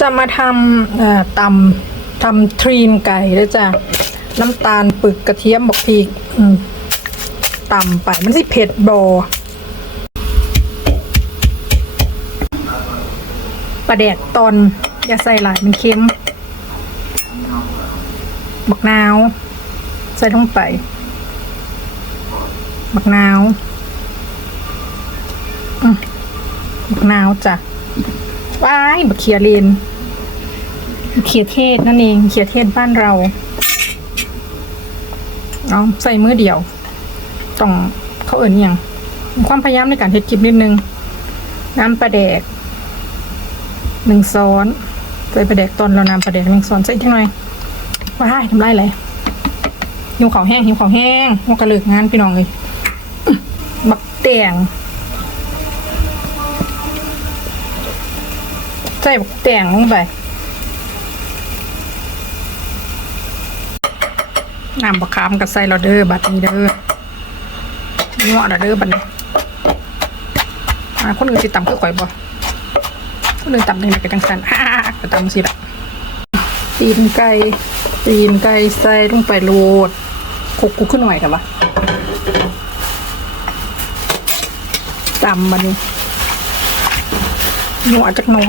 จะมาทำเอ่อตำทำทรีนไก่แล้วจ้ะน้ำตาลปึกกระเทียมบอกพีกอืมตำไปมันสิเผ็ดบอปลาแดกตอน อย่าใส่หลายมันเค็มบักนาว ใส่ลงไปบักนาวบักนาวจ้ะ ว้ายบักเขียเลนบักเขียเทศนั่นเองเขียเทศบ้านเราเอาใส่มือเดียว ต้องเขาเอิญอย่างความพยายามในการเฮ็ดคลิปนิดนึง น้ำปลาแดกหนึ่งซ้อนใส่ปลาแดกตอนเราน้ำปลาแดกหนึ่งซ้อนใส่อีกหน่อยว้ายทำไรเลยหิวขาวแห้งหิวขาวแห้งหัวกระเลิกงานพี่น้องเลยบักแตง ส่บักแตงลงไปน้ำบักขามกับใส่เราเด้อบัดนี้เด้อนัวเราเด้อบัดนี้อ่าคนอื่นสิตำคือข่อยบ่คนอื่นตำได้ไหนก็จังสันฮ่าก็ตำสิละตีนไก่ตีนไก่ใส่ลงไปโรดคกกูขึ้นหน่อยแต่ว่าตำบัดนี้นัวจักหน่อย